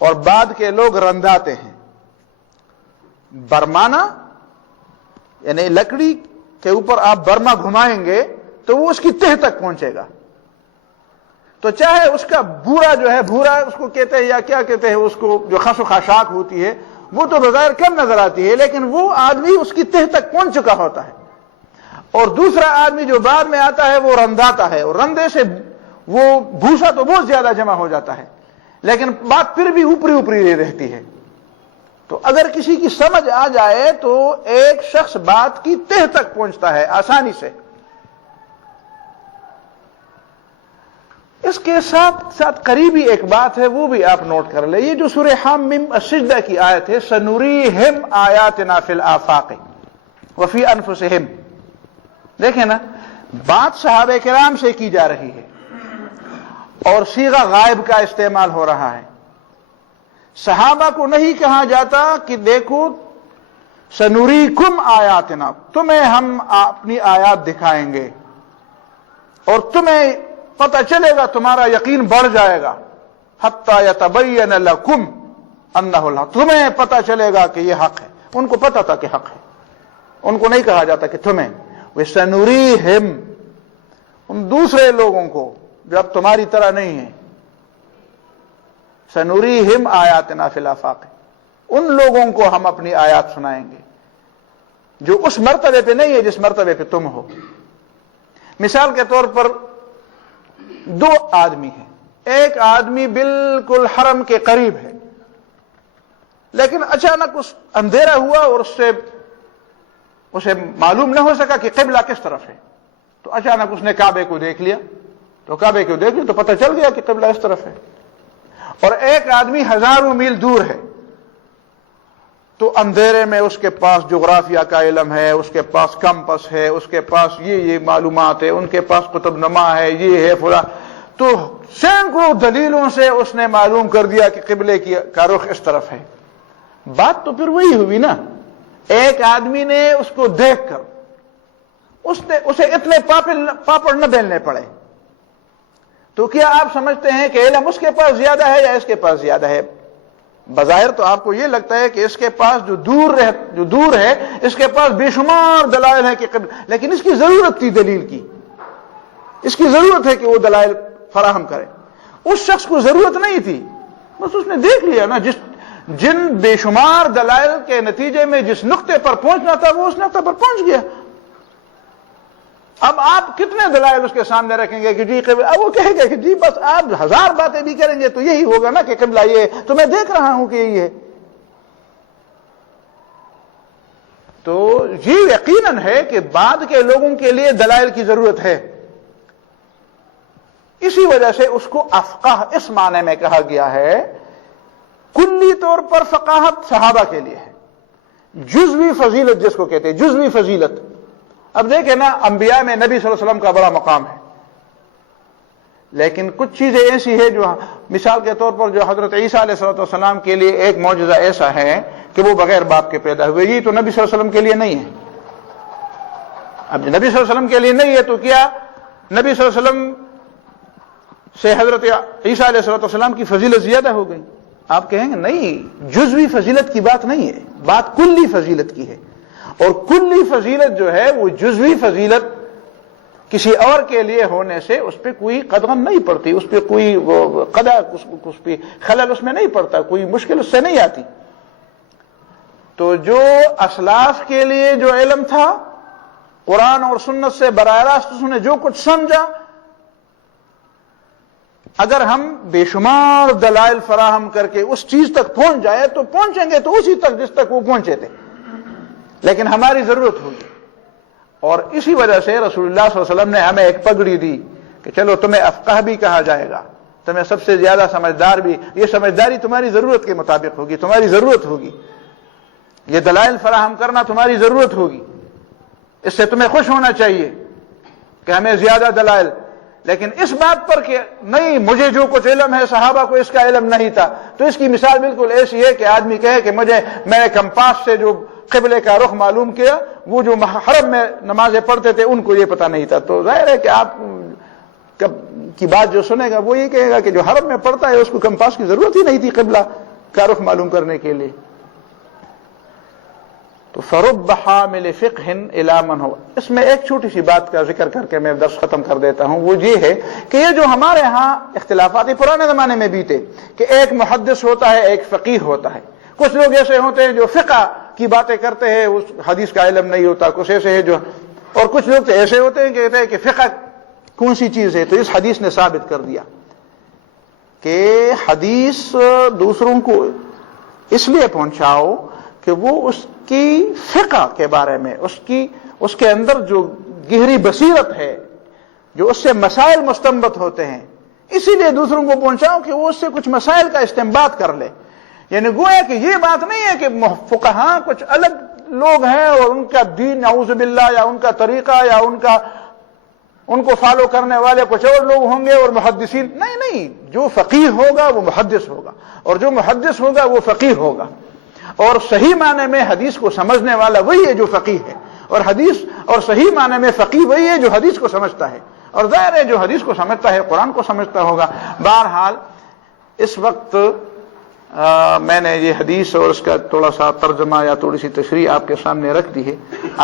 اور بعد کے لوگ رنداتے ہیں۔ برمانا یعنی لکڑی کے اوپر آپ برما گھمائیں گے تو وہ اس کی تہ تک پہنچے گا، تو چاہے اس کا بورا جو ہے، بھورا اس کو کہتے ہیں یا کیا کہتے ہیں، اس کو جو خس و خاشاک ہوتی ہے وہ تو بظاہر کم نظر آتی ہے، لیکن وہ آدمی اس کی تہ تک پہنچ چکا ہوتا ہے، اور دوسرا آدمی جو بعد میں آتا ہے وہ رنداتا ہے، اور رندے سے وہ بھوسا تو بہت زیادہ جمع ہو جاتا ہے، لیکن بات پھر بھی اوپری اوپری رہتی ہے۔ تو اگر کسی کی سمجھ آ جائے تو ایک شخص بات کی تہ تک پہنچتا ہے آسانی سے۔ اس کے ساتھ ساتھ قریبی ایک بات ہے، وہ بھی آپ نوٹ کر لیں، یہ جو سورہ حامیم السجدہ کی آیت ہے، سنوریہم آیاتنا فی الآفاق وفی انفسہم، دیکھیں نا، بات صحابہ کرام سے کی جا رہی ہے اور صیغہ غائب کا استعمال ہو رہا ہے۔ صحابہ کو نہیں کہا جاتا کہ دیکھو سنوریکم آیاتنا، تمہیں ہم اپنی آیات دکھائیں گے اور تمہیں پتہ چلے گا، تمہارا یقین بڑھ جائے گا، حتی یتبین لکم انہ الحق، تمہیں پتہ چلے گا کہ یہ حق ہے۔ ان کو پتہ تھا کہ حق ہے، ان کو نہیں کہا جاتا کہ تمہیں، وَسَنُرِيهِمْ، ان دوسرے لوگوں کو جو اب تمہاری طرح نہیں ہیں، سنوریہم آیاتنا فی الآفاق، ان لوگوں کو ہم اپنی آیات سنائیں گے جو اس مرتبے پہ نہیں ہے جس مرتبے پہ تم ہو۔ مثال کے طور پر دو آدمی ہیں، ایک آدمی بالکل حرم کے قریب ہے، لیکن اچانک اس اندھیرا ہوا اور اسے معلوم نہ ہو سکا کہ قبلہ کس طرف ہے، تو اچانک اس نے کعبے کو دیکھ لیا، تو کعبے کو دیکھ لیا تو پتہ چل گیا کہ قبلہ اس طرف ہے۔ اور ایک آدمی ہزاروں میل دور ہے، تو اندھیرے میں اس کے پاس جغرافیہ کا علم ہے، اس کے پاس کمپس ہے، اس کے پاس یہ معلومات ہے، ان کے پاس قطب نما ہے، یہ ہے فلاں، تو سینکڑوں دلیلوں سے اس نے معلوم کر دیا کہ قبلے کا رخ اس طرف ہے۔ بات تو پھر وہی ہوئی نا، ایک آدمی نے اس کو دیکھ کر اسے اتنے پاپڑ نہ بیلنے پڑے، تو کیا آپ سمجھتے ہیں کہ علم اس کے پاس زیادہ ہے یا اس کے پاس زیادہ ہے؟ بظاہر تو آپ کو یہ لگتا ہے کہ اس کے پاس جو دور ہے اس کے پاس بے شمار دلائل ہیں کہ لیکن اس کی ضرورت تھی دلیل کی، اس کی ضرورت ہے کہ وہ دلائل فراہم کرے۔ اس شخص کو ضرورت نہیں تھی، بس اس نے دیکھ لیا نا، جن بے شمار دلائل کے نتیجے میں جس نقطے پر پہنچنا تھا وہ اس نقطے پر پہنچ گیا۔ اب آپ کتنے دلائل اس کے سامنے رکھیں گے کہ جی قبلہ، اب وہ کہے گا کہ جی بس آپ ہزار باتیں بھی کریں گے تو یہی ہوگا نا کہ قبلہ یہ ہے، تو میں دیکھ رہا ہوں کہ یہی ہے۔ تو یہ یقیناً ہے کہ بعد کے لوگوں کے لیے دلائل کی ضرورت ہے، اسی وجہ سے اس کو افقہ اس معنی میں کہا گیا ہے۔ کلی طور پر فقاہت صحابہ کے لیے ہے، جزوی فضیلت جس کو کہتے ہیں، جزوی فضیلت۔ اب دیکھیں نا، انبیاء میں نبی صلی اللہ علیہ وسلم کا بڑا مقام ہے، لیکن کچھ چیزیں ایسی ہیں جو، مثال کے طور پر جو حضرت عیسیٰ علیہ السلام کے لیے ایک معجزہ ایسا ہے کہ وہ بغیر باپ کے پیدا ہوئے، یہ تو نبی صلی اللہ علیہ وسلم کے لیے نہیں ہے۔ اب نبی صلی اللہ علیہ وسلم کے لیے نہیں ہے تو کیا نبی صلی اللہ علیہ وسلم سے حضرت عیسیٰ علیہ السلام کی فضیلت زیادہ ہو گئی؟ آپ کہیں گے نہیں، جزوی فضیلت کی بات نہیں ہے، بات کلی فضیلت کی ہے، اور کلی فضیلت جو ہے وہ جزوی فضیلت کسی اور کے لیے ہونے سے اس پہ کوئی قدغن نہیں پڑتی، اس پہ کوئی قدع، اس پہ خلل اس میں نہیں پڑتا، کوئی مشکل اس سے نہیں آتی۔ تو جو اسلاف کے لیے جو علم تھا قرآن اور سنت سے براہ راست اس نے جو کچھ سمجھا، اگر ہم بے شمار دلائل فراہم کر کے اس چیز تک پہنچ جائے تو پہنچیں گے تو اسی تک جس تک وہ پہنچے تھے، لیکن ہماری ضرورت ہوگی۔ اور اسی وجہ سے رسول اللہ صلی اللہ علیہ وسلم نے ہمیں ایک پگڑی دی کہ چلو تمہیں افقہ بھی کہا جائے گا، تمہیں سب سے زیادہ سمجھدار بھی، یہ سمجھداری تمہاری ضرورت کے مطابق ہوگی، تمہاری ضرورت ہوگی، یہ دلائل فراہم کرنا تمہاری ضرورت ہوگی، اس سے تمہیں خوش ہونا چاہیے کہ ہمیں زیادہ دلائل، لیکن اس بات پر کہ نہیں مجھے جو کچھ علم ہے صحابہ کو اس کا علم نہیں تھا، تو اس کی مثال بالکل ایسی ہے کہ آدمی کہے کہ میں کمپاس سے جو قبلے کا رخ معلوم کیا، وہ جو حرم میں نمازیں پڑھتے تھے ان کو یہ پتہ نہیں تھا۔ تو ظاہر ہے کہ آپ کی بات جو سنے گا وہ یہ کہے گا کہ جو حرم میں پڑھتا ہے اس کو کمپاس کی ضرورت ہی نہیں تھی قبلہ کا رخ معلوم کرنے کے لیے۔ تو فرب حامل فقہ الی من ہو، اس میں ایک چھوٹی سی بات کا ذکر کر کے میں درس ختم کر دیتا ہوں، وہ یہ ہے کہ یہ جو ہمارے ہاں اختلافات پرانے زمانے میں بھی تھے کہ ایک محدث ہوتا ہے ایک فقیہ ہوتا ہے، کچھ لوگ ایسے ہوتے ہیں جو فقہ کی باتیں کرتے ہیں، اس حدیث کا علم نہیں ہوتا، کچھ ایسے ہیں جو، اور کچھ لوگ تو ایسے ہوتے ہیں کہتے ہیں کہ فقہ کون سی چیز ہے۔ تو اس حدیث نے ثابت کر دیا کہ حدیث دوسروں کو اس لیے پہنچاؤ کہ وہ اس کی فقہ کے بارے میں، اس کے اندر جو گہری بصیرت ہے، جو اس سے مسائل مستنبط ہوتے ہیں، اسی لیے دوسروں کو پہنچاؤ کہ وہ اس سے کچھ مسائل کا استنباط کر لے۔ یعنی گویا کہ یہ بات نہیں ہے کہ فقہاء کچھ الگ لوگ ہیں اور ان کا دین نعوذ باللہ یا ان کا طریقہ یا ان کو فالو کرنے والے کچھ اور لوگ ہوں گے اور محدثین، نہیں، جو فقیہ ہوگا وہ محدث ہوگا، اور جو محدث ہوگا وہ فقیہ ہوگا، اور صحیح معنی میں حدیث کو سمجھنے والا وہی ہے جو فقیہ ہے، اور صحیح معنی میں فقیہ وہی ہے جو حدیث کو سمجھتا ہے، اور ظاہر ہے جو حدیث کو سمجھتا ہے قرآن کو سمجھتا ہوگا۔ بہرحال اس وقت میں نے یہ حدیث اور اس کا تھوڑا سا ترجمہ یا تھوڑی سی تشریح آپ کے سامنے رکھ دی ہے،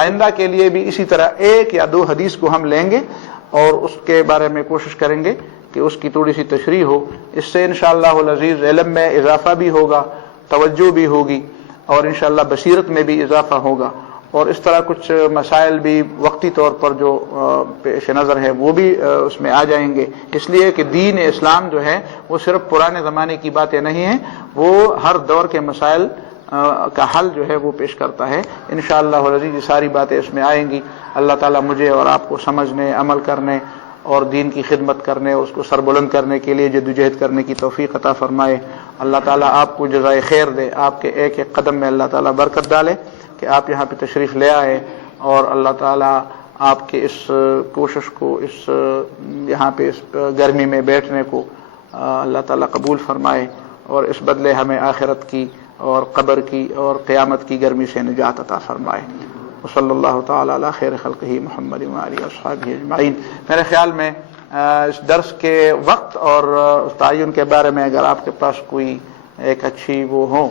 آئندہ کے لیے بھی اسی طرح ایک یا دو حدیث کو ہم لیں گے اور اس کے بارے میں کوشش کریں گے کہ اس کی تھوڑی سی تشریح ہو، اس سے انشاءاللہ العزیز علم میں اضافہ بھی ہوگا، توجہ بھی ہوگی، اور انشاءاللہ بصیرت میں بھی اضافہ ہوگا، اور اس طرح کچھ مسائل بھی وقتی طور پر جو پیش نظر ہے وہ بھی اس میں آ جائیں گے، اس لیے کہ دین اسلام جو ہے وہ صرف پرانے زمانے کی باتیں نہیں ہیں، وہ ہر دور کے مسائل کا حل جو ہے وہ پیش کرتا ہے۔ انشاءاللہ العزیز یہ ساری باتیں اس میں آئیں گی۔ اللہ تعالیٰ مجھے اور آپ کو سمجھنے، عمل کرنے اور دین کی خدمت کرنے، اس کو سربلند کرنے کے لیے جدوجہد کرنے کی توفیق عطا فرمائے۔ اللہ تعالیٰ آپ کو جزائے خیر دے، آپ کے ایک ایک قدم میں اللہ تعالیٰ برکت ڈالے کہ آپ یہاں پہ تشریف لے آئے، اور اللہ تعالیٰ آپ کے اس کوشش کو، اس یہاں پہ اس گرمی میں بیٹھنے کو اللہ تعالیٰ قبول فرمائے، اور اس بدلے ہمیں آخرت کی اور قبر کی اور قیامت کی گرمی سے نجات عطا فرمائے۔ وصلی اللہ تعالیٰ علی خیر خلقہ محمد وآلہ وصحبہ اجمعین۔ میرے خیال میں اس درس کے وقت اور تعین کے بارے میں اگر آپ کے پاس کوئی ایک اچھی وہ ہو